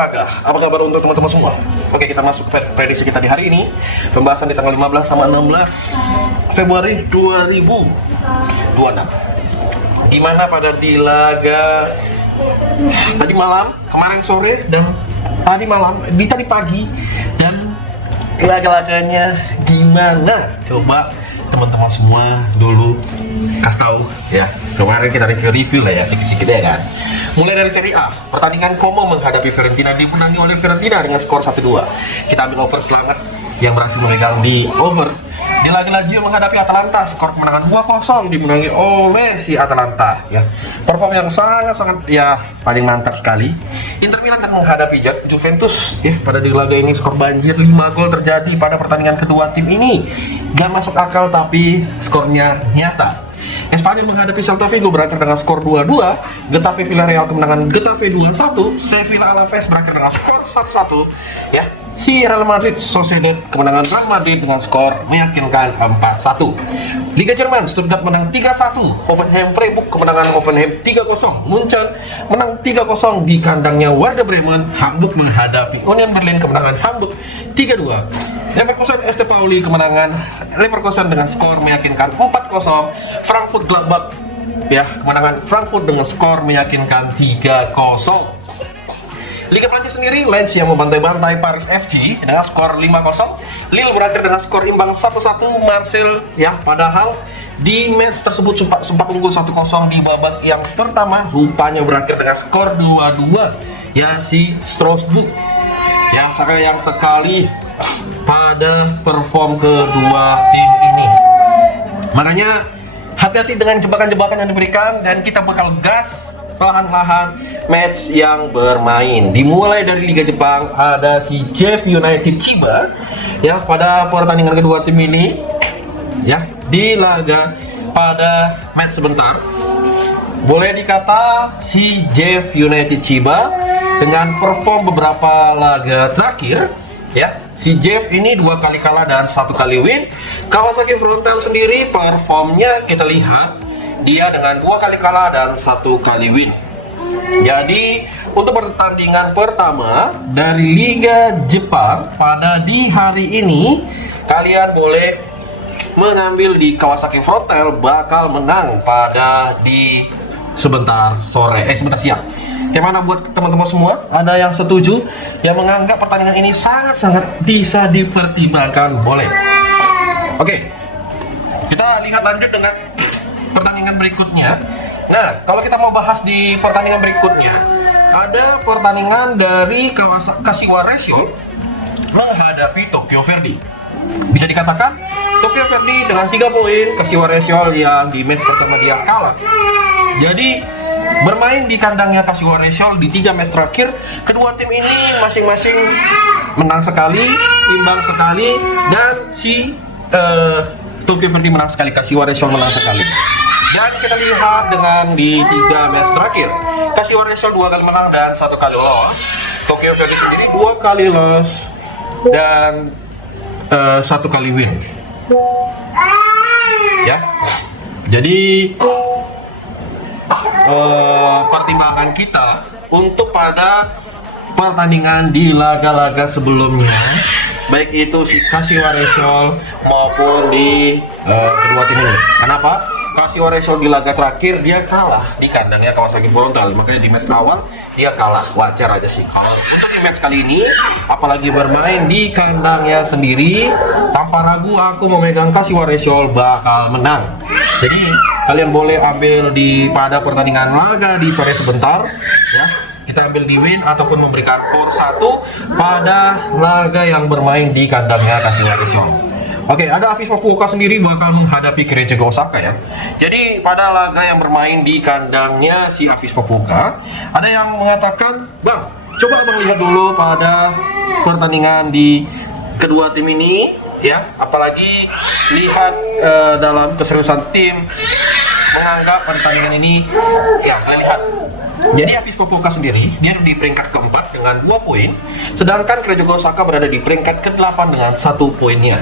olahraga. Apa kabar untuk teman-teman semua? Oke, kita masuk ke prediksi kita di hari ini. Pembahasan di tanggal 15 sama 16 Februari 2026. Gimana pada di laga tadi malam, kemarin sore, dan tadi malam, tadi pagi, dan laga-laganya gimana? Coba teman-teman semua dulu kasih tahu ya. Kemarin kita review lah ya, sedikit ya kan. Mulai dari Serie A, pertandingan Como menghadapi Fiorentina dimenangi oleh Fiorentina dengan skor 1-2. Kita ambil over selamat yang berhasil memegang di over. Di laga Lazio menghadapi Atalanta, skor kemenangan 2-0 dimenangi oleh si Atalanta ya. Perform yang sangat ya paling mantap sekali. Inter Milan dan menghadapi Juventus ya, pada di laga ini skor banjir 5 gol terjadi pada pertandingan kedua tim ini. Gak masuk akal tapi skornya nyata. Espanyol menghadapi Celta Vigo berakhir dengan skor 2-2. Getafe Villarreal kemenangan Getafe 2-1. Sevilla Alaves berakhir dengan skor 1-1 ya. Si Real Madrid Sociedad kemenangan Real Madrid dengan skor meyakinkan 4-1. Liga Jerman, Stuttgart menang 3-1. Hoffenheim Freiburg kemenangan Hoffenheim 3-0. Munchen menang 3-0 di kandangnya Werder Bremen. Hamburg menghadapi Union Berlin kemenangan Hamburg 3-2. Leverkusen ST Pauli kemenangan Leverkusen dengan skor meyakinkan 4-0. Frankfurt Gladbach ya, kemenangan Frankfurt dengan skor meyakinkan 3-0. Liga Prancis sendiri, Lens yang membantai-bantai Paris FC dengan skor 5-0. Lille berakhir dengan skor imbang 1-1. Marseille ya, padahal di match tersebut sempat unggul 1-0 di babak yang pertama, rupanya berakhir dengan skor 2-2 ya, si Strasbourg yang sayang sekali pada perform kedua tim ini. Makanya hati-hati dengan jebakan-jebakan yang diberikan, dan kita bakal gas perlahan-lahan match yang bermain. Dimulai dari Liga Jepang, ada si Jeff United Chiba ya, pada pertandingan kedua tim ini ya, di laga pada match sebentar. Boleh dikata si Jeff United Chiba dengan perform beberapa laga terakhir ya, si Jeff ini 2 kali kalah dan 1 kali win. Kawasaki Frontale sendiri performnya kita lihat dia dengan 2 kali kalah dan 1 kali win. Jadi untuk pertandingan pertama dari Liga Jepang pada di hari ini, kalian boleh mengambil di Kawasaki Frontale bakal menang pada di sebentar siang. Gimana buat teman-teman semua? Ada yang setuju, yang menganggap pertandingan ini sangat-sangat bisa dipertimbangkan? Boleh. Oke, kita lihat lanjut dengan pertandingan berikutnya. Nah, kalau kita mau bahas di pertandingan berikutnya, ada pertandingan dari Kashiwa Reysol menghadapi Tokyo Verdy. Bisa dikatakan Tokyo Verdy dengan 3 poin, Kashiwa Reysol yang di match pertama dia kalah. Jadi bermain di kandangnya Kashiwa Reysol di 3 match terakhir, kedua tim ini masing-masing menang sekali, imbang sekali, dan si Tokyo Verdy menang sekali, Kashiwa Reysol menang sekali. Dan kita lihat dengan di 3 match terakhir, Kashiwa Reysol 2 kali menang dan 1 kali loss. Tokyo Verdy sendiri 2 kali loss dan 1 kali win. Ya, jadi pertimbangan kita untuk pada pertandingan di laga-laga sebelumnya, baik itu si Kashiwa Reysol maupun di kedua tim ini. Kenapa? Kashiwa Reysol di laga terakhir dia kalah di kandangnya Kawasaki Frontale, makanya di match awal dia kalah. Wajar aja sih. Untuk di match kali ini, apalagi bermain di kandangnya sendiri, tanpa ragu aku memegang Kashiwa Reysol bakal menang. Jadi kalian boleh ambil di pada pertandingan laga di sore sebentar ya, kita ambil di win ataupun memberikan skor 1 pada laga yang bermain di kandangnya Kashiwa Reysol. Oke, ada Avispa Fukuoka sendiri bakal menghadapi Kirechega Osaka ya. Jadi pada laga yang bermain di kandangnya si Avispa Fukuoka, ada yang mengatakan, "Bang, coba abang lihat dulu pada pertandingan di kedua tim ini ya, apalagi lihat dalam keseriusan tim menganggap pertandingan ini ya, kalian lihat." Jadi Avispa Fukuoka sendiri dia di peringkat keempat dengan 2 poin, sedangkan Kirechega Osaka berada di peringkat ke-8 dengan 1 poinnya.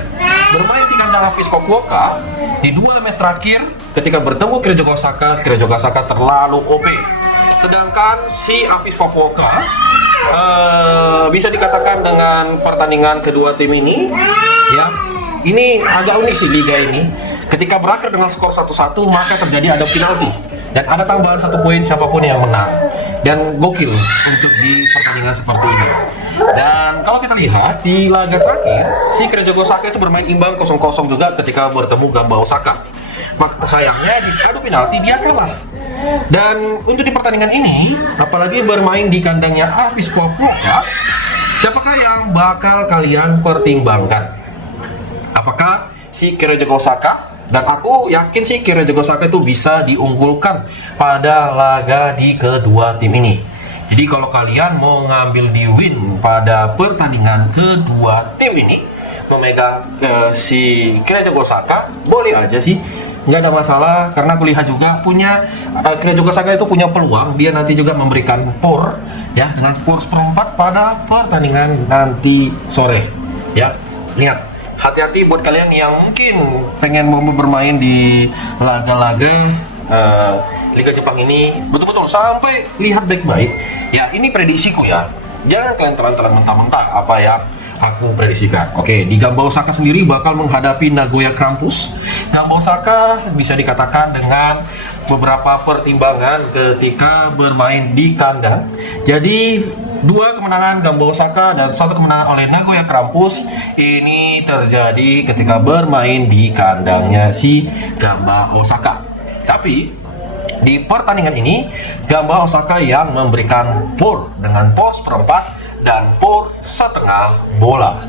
Bermain di kandang Avispa Fukuoka di 2 match terakhir, ketika bertemu Kirechega Osaka terlalu OP. Sedangkan si Avispa Fukuoka bisa dikatakan dengan pertandingan kedua tim ini, ya, ini agak unik sih liga ini. Ketika berakhir dengan skor 1-1, maka terjadi ada penalti dan ada tambahan 1 poin siapapun yang menang. Dan gokil untuk di pertandingan seperti ini. Dan kalau kita lihat di laga terakhir, si Kyoto Osaka itu bermain imbang 0-0 juga ketika bertemu Gamba Osaka. Maka sayangnya di adu penalti dia kalah. Dan untuk di pertandingan ini, apalagi bermain di kandangnya Avis Fukuoka, siapakah yang bakal kalian pertimbangkan? Apakah si Kyoto Osaka? Dan aku yakin sih Kyoto Osaka itu bisa diunggulkan pada laga di kedua tim ini. Jadi kalau kalian mau ngambil di win pada pertandingan kedua tim ini, memegang si Kyoto Osaka, boleh aja sih, nggak ada masalah. Karena aku lihat juga Kyoto Osaka itu punya peluang, dia nanti juga memberikan power ya dengan skor seperempat pada pertandingan nanti sore. Ya, lihat. Hati-hati buat kalian yang mungkin pengen mau bermain di laga-laga Liga Jepang ini, betul-betul sampai lihat baik-baik. Ya, ini prediksiku ya. Jangan kalian telan-telan mentah-mentah apa yang aku prediksikan. Oke, di Gamba Osaka sendiri bakal menghadapi Nagoya Grampus. Gamba Osaka bisa dikatakan dengan beberapa pertimbangan ketika bermain di kandang. Jadi 2 kemenangan Gamba Osaka dan 1 kemenangan oleh Nagoya Grampus ini terjadi ketika bermain di kandangnya si Gamba Osaka. Tapi di pertandingan ini Gamba Osaka yang memberikan power dengan pos seperempat dan power setengah bola.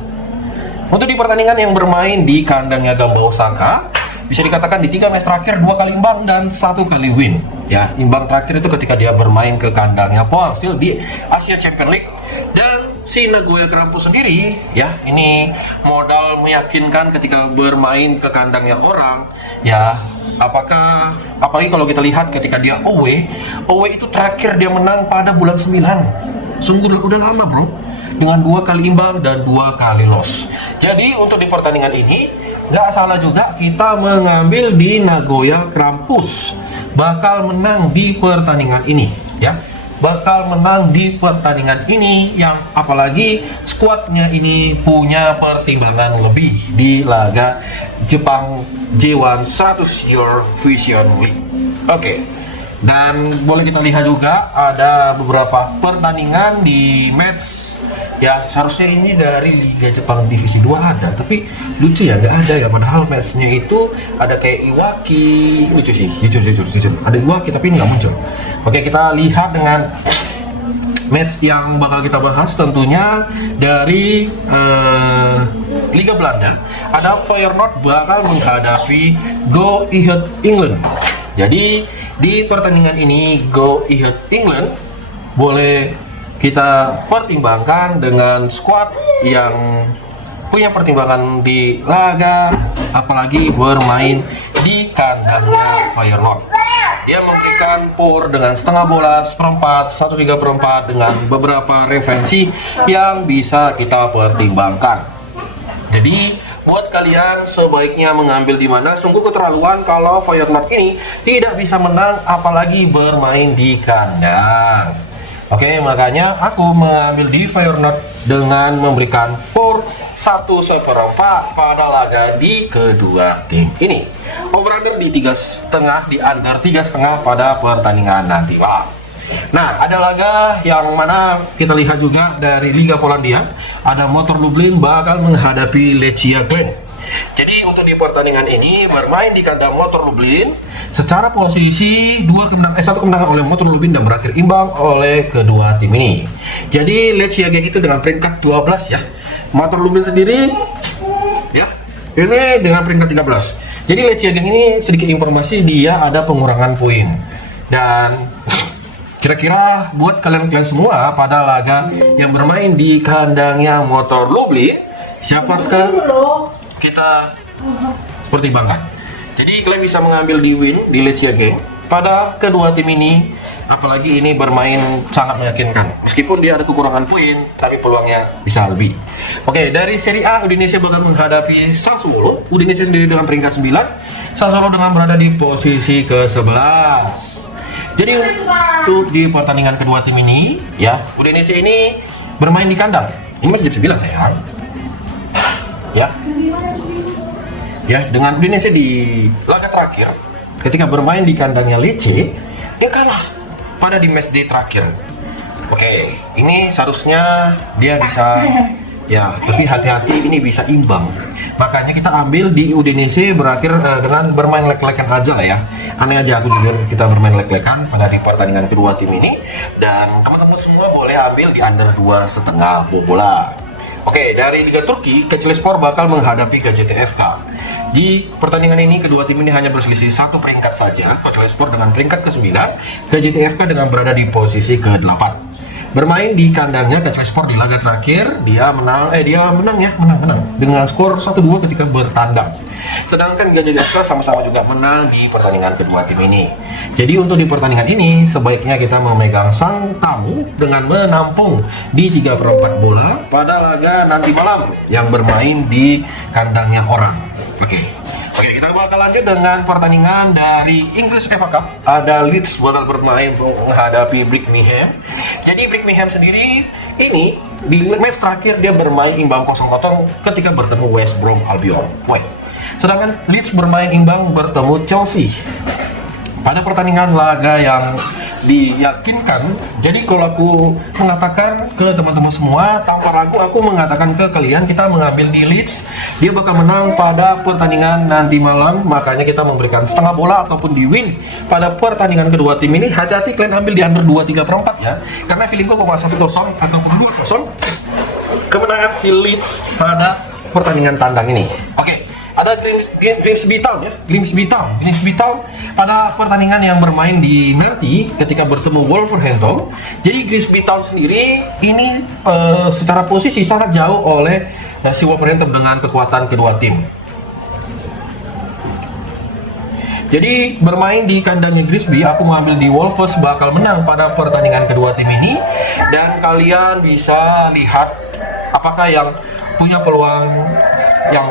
Untuk di pertandingan yang bermain di kandangnya Gamba Osaka, bisa dikatakan di 3 match terakhir 2 kali imbang dan 1 kali win. Ya, imbang terakhir itu ketika dia bermain ke kandangnya Pohang Steel di Asia Champions League. Dan si Nagoya Grampus sendiri, ya, ini modal meyakinkan ketika bermain ke kandangnya orang. Ya, apalagi kalau kita lihat ketika dia away itu terakhir dia menang pada bulan 9. Sungguh udah lama, bro. Dengan 2 kali imbang dan 2 kali loss. Jadi untuk di pertandingan ini nggak salah juga kita mengambil di Nagoya Grampus bakal menang di pertandingan ini, ya, bakal menang di pertandingan ini, yang apalagi skuadnya ini punya pertimbangan lebih di laga Jepang J1 100 Year Vision League. Oke. Dan boleh kita lihat juga ada beberapa pertandingan di match. Ya, seharusnya ini dari Liga Jepang Divisi 2 ada, tapi lucu ya, nggak ada ya. Padahal matchnya itu ada kayak Iwaki, lucu sih, jujur. Ada Iwaki tapi nggak muncul. Oke, kita lihat dengan match yang bakal kita bahas tentunya dari Liga Belanda. Ada Feyenoord bakal menghadapi Go Ahead England. Jadi di pertandingan ini Go Ahead England boleh kita pertimbangkan dengan skuad yang punya pertimbangan di laga, apalagi bermain di kandangnya Feyenoord. Dia memberikan power dengan setengah bola, seperempat, 1/3/4 dengan beberapa referensi yang bisa kita pertimbangkan. Jadi buat kalian sebaiknya mengambil di mana. Sungguh keterlaluan kalau Feyenoord ini tidak bisa menang, apalagi bermain di kandang. Oke, makanya aku mengambil di Feyenoord dengan memberikan power 1/4 pada laga di kedua tim ini. Over-under di 3,5, di under 3,5 pada pertandingan nanti. Wow. Nah, ada laga yang mana kita lihat juga dari Liga Polandia. Ada Motor Lublin bakal menghadapi Lechia Glen. Jadi untuk di pertandingan ini bermain di kandang Motor Lublin. Secara posisi 1 kemenangan oleh Motor Lublin dan berakhir imbang oleh kedua tim ini. Jadi Lechia Glen itu dengan peringkat 12 ya. Motor Lublin sendiri ya, ini dengan peringkat 13. Jadi Lechia Glen ini sedikit informasi, dia ada pengurangan poin. Dan kira-kira buat kalian semua pada laga yang bermain di kandangnya Motor Lublin, siapakah kita pertimbangkan? Jadi kalian bisa mengambil di win di Lechia Glen pada kedua tim ini, apalagi ini bermain sangat meyakinkan. Meskipun dia ada kekurangan poin, tapi peluangnya bisa lebih. Oke, dari Serie A, Udinese bakal menghadapi Sassuolo. Udinese sendiri dengan peringkat 9, Sassuolo dengan berada di posisi ke-11. Jadi untuk di pertandingan kedua tim ini, ya, Udinese ini bermain di kandang. Ini masih jam 9 sayang. Ya, dengan Udinese di laga terakhir, ketika bermain di kandangnya Lecce, dia kalah pada di match day terakhir. Oke, ini seharusnya dia bisa ya lebih hati-hati, ini bisa imbang. Makanya kita ambil di Udinese berakhir dengan bermain lek-lekan aja lah ya. Aneh aja aku jujur kita bermain lek-lekan pada di pertandingan kedua tim ini. Dan teman-teman semua boleh ambil di under 2,5 bola. Oke, dari Liga Turki, Kayserispor bakal menghadapi KJT-FK. Di pertandingan ini kedua tim ini hanya berselisih 1 peringkat saja. Kayserispor dengan peringkat ke-9, KJT-FK dengan berada di posisi ke-8. Bermain di kandangnya Kayserispor di laga terakhir dia menang dengan skor 1-2 ketika bertandang. Sedangkan KJT-FK sama-sama juga menang di pertandingan kedua tim ini. Jadi untuk di pertandingan ini sebaiknya kita memegang sang tamu dengan menampung di 3/4 bola pada laga nanti malam yang bermain di kandangnya orang. Oke, kita bakal lanjut dengan pertandingan dari English FA Cup. Ada Leeds bakal bermain menghadapi Birmingham. Jadi Birmingham sendiri ini di match terakhir dia bermain imbang 0-0 ketika bertemu West Brom Albion. Sedangkan Leeds bermain imbang bertemu Chelsea pada pertandingan laga yang diyakinkan. Jadi kalau aku mengatakan ke teman-teman semua tanpa ragu, aku mengatakan ke kalian kita mengambil di Leeds, dia bakal menang pada pertandingan nanti malam. Makanya kita memberikan setengah bola ataupun di win pada pertandingan kedua tim ini. Hati-hati kalian ambil di under 2,3/4 ya, karena feelingku kok 1-0 ataupun 2-0 kemenangan si Leeds pada pertandingan tandang ini. Oke, ada Grimsby Town ya, Grimsby Town pada pertandingan yang bermain di nanti ketika bertemu Wolverhampton. Jadi Grimsby Town sendiri ini secara posisi sangat jauh oleh si Wolverhampton dengan kekuatan kedua tim. Jadi bermain di kandangnya Grimsby, aku mengambil di Wolves bakal menang pada pertandingan kedua tim ini. Dan kalian bisa lihat apakah yang punya peluang yang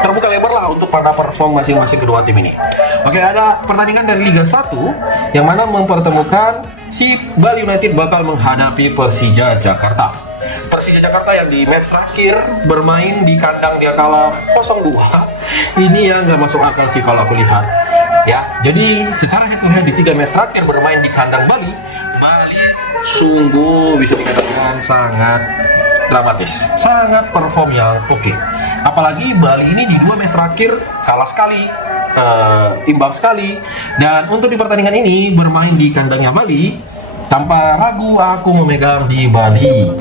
terbuka lebar lah untuk pada perform masing-masing kedua tim ini. Oke, ada pertandingan dari Liga 1 yang mana mempertemukan si Bali United bakal menghadapi Persija Jakarta. Persija Jakarta yang di match terakhir bermain di kandang dia kalah 0-2. Ini yang nggak masuk akal sih kalau aku lihat. Ya, jadi secara head to head di 3 match terakhir bermain di kandang Bali sungguh bisa dikatakan sangat dramatis, sangat perform yang oke. Apalagi Bali ini di 2 match terakhir kalah sekali, imbang sekali. Dan untuk di pertandingan ini bermain di kandangnya Bali, tanpa ragu aku memegang di Bali.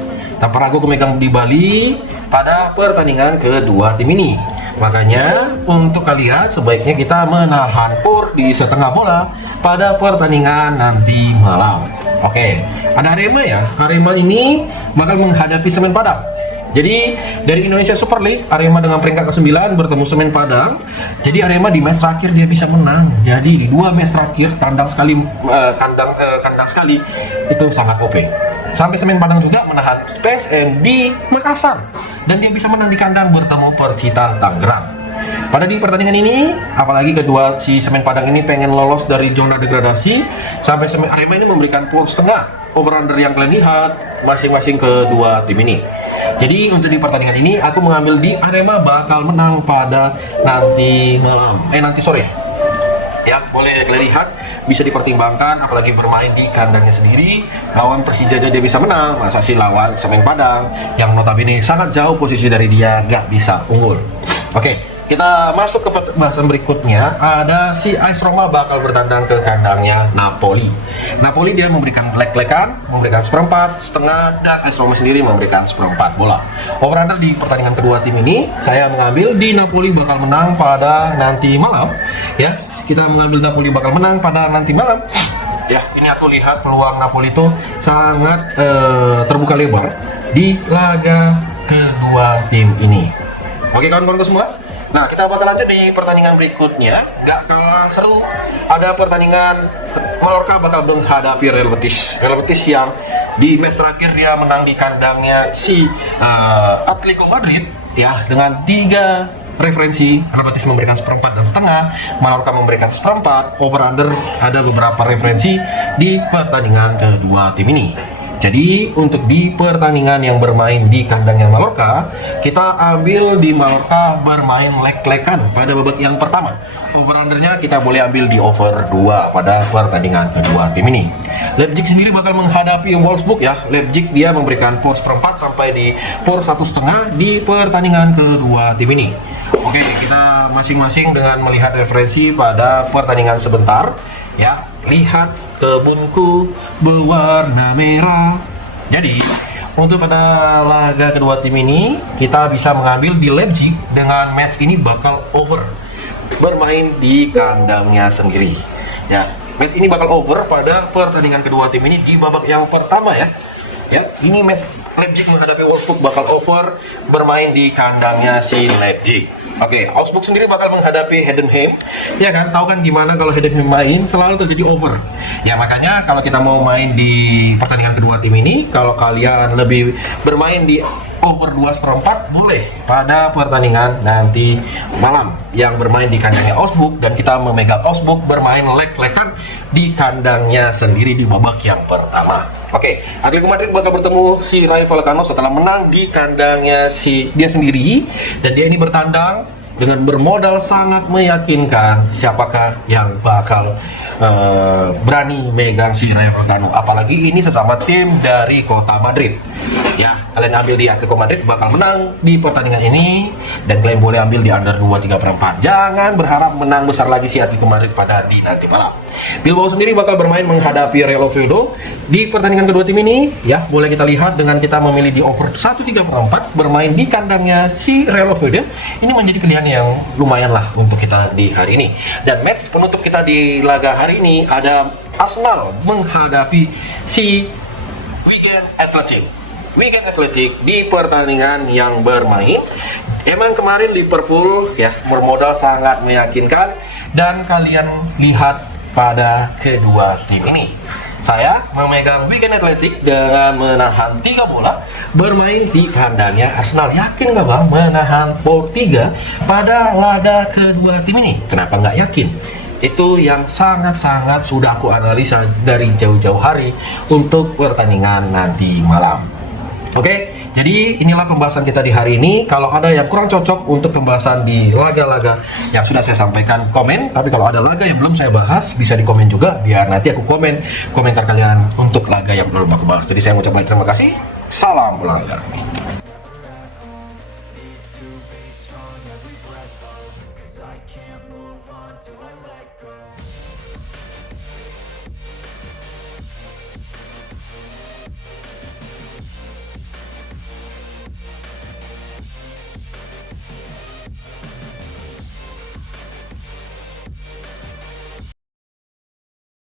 Pada pertandingan kedua tim ini. Makanya untuk kalian sebaiknya kita menahan PUR di setengah bola pada pertandingan nanti malam. Oke, ada Arema ya. Arema ini bakal menghadapi Semen Padang. Jadi dari Indonesia Super League, Arema dengan peringkat ke-9 bertemu Semen Padang. Jadi Arema di match terakhir dia bisa menang. Jadi di 2 match terakhir kandang sekali itu sangat OP. Sampai Semen Padang juga menahan PSM di Makassar dan dia bisa menang di kandang bertemu Persita Tangerang. Pada di pertandingan ini, apalagi kedua si Semen Padang ini pengen lolos dari zona degradasi, sampai Arema ini memberikan PUR setengah over-under yang kalian lihat masing-masing kedua tim ini. Jadi untuk di pertandingan ini aku mengambil di Arema bakal menang pada nanti sore. Ya, boleh kalian lihat, bisa dipertimbangkan apalagi bermain di kandangnya sendiri. Lawan Persija dia bisa menang, masa sih lawan Semen Padang yang notabene sangat jauh posisi dari dia nggak bisa unggul. Oke, kita masuk ke pembahasan berikutnya. Ada si AS Roma bakal bertandang ke kandangnya Napoli. Napoli dia memberikan lek-lekan, memberikan seperempat, setengah, dan AS Roma sendiri memberikan seperempat bola. Over-under di pertandingan kedua tim ini saya mengambil di Napoli bakal menang pada nanti malam. Ya, kita mengambil Napoli bakal menang pada nanti malam. Ya, ini aku lihat peluang Napoli itu sangat terbuka lebar di laga kedua tim ini. Oke kawan-kawan semua. Nah, kita bakal lanjut di pertandingan berikutnya. Gak kalah seru, ada pertandingan Mallorca bakal menghadapi Real Betis. Real Betis yang di match terakhir dia menang di kandangnya si Atletico Madrid ya dengan 3 referensi, Rabatis memberikan 1/4 dan setengah, Mallorca memberikan 1/4, over-under ada beberapa referensi di pertandingan kedua tim ini. Jadi untuk di pertandingan yang bermain di kandangnya Mallorca, kita ambil di Mallorca bermain leg-legan pada babak yang pertama. Over-undernya kita boleh ambil di over 2 pada pertandingan kedua tim ini. Leipzig sendiri bakal menghadapi Wolfsburg ya. Leipzig dia memberikan post 4 sampai di post 1,5 di pertandingan kedua tim ini. Oke, kita masing-masing dengan melihat referensi pada pertandingan sebentar ya. Lihat kebunku berwarna merah. Jadi untuk pada laga kedua tim ini kita bisa mengambil di Leipzig dengan match ini bakal over, bermain di kandangnya sendiri ya. Match ini bakal over pada pertandingan kedua tim ini di babak yang pertama ya. Ya, ini match Leipzig menghadapi Wolfsburg bakal over, bermain di kandangnya si Leipzig. Oke, Augsburg sendiri bakal menghadapi Heidenheim. Ya kan, tahu kan gimana kalau Heidenheim main selalu terjadi over. Ya makanya kalau kita mau main di pertandingan kedua tim ini, kalau kalian lebih bermain di over 2/4 boleh pada pertandingan nanti malam yang bermain di kandangnya Augsburg, dan kita memegang Augsburg bermain leg-legan di kandangnya sendiri di babak yang pertama. Oke, Atletico Madrid bakal bertemu si Rayo Vallecano setelah menang di kandangnya dia sendiri, dan dia ini bertandang dengan bermodal sangat meyakinkan siapakah yang bakal berani megang si Rayo Vallecano, apalagi ini sesama tim dari kota Madrid. Ya, kalian ambil di Atletico Madrid bakal menang di pertandingan ini, dan kalian boleh ambil di under 2,3/4. Jangan berharap menang besar lagi si Atletico Madrid pada di nanti malam. Bilbao sendiri bakal bermain menghadapi Real Oviedo di pertandingan kedua tim ini ya. Boleh kita lihat dengan kita memilih di over 1,3/4 bermain di kandangnya si Real Oviedo. Ini menjadi pilihan yang lumayan lah untuk kita di hari ini. Dan match penutup kita di laga hari ini ada Arsenal menghadapi si Wigan Athletic. Wigan Athletic di pertandingan yang bermain, emang kemarin Liverpool ya bermodal sangat meyakinkan, dan kalian lihat pada kedua tim ini saya memegang Wigan Athletic dengan menahan 3 bola bermain di kandangnya Arsenal. Yakin nggak bang menahan 3 pada laga kedua tim ini? Kenapa nggak yakin? Itu yang sangat-sangat sudah aku analisa dari jauh-jauh hari untuk pertandingan nanti malam. Oke, jadi inilah pembahasan kita di hari ini. Kalau ada yang kurang cocok untuk pembahasan di laga-laga yang sudah saya sampaikan, komen. Tapi kalau ada laga yang belum saya bahas, bisa di komen juga, biar nanti aku komen komentar kalian untuk laga yang belum aku bahas. Jadi saya mengucapkan terima kasih. Salam olahraga.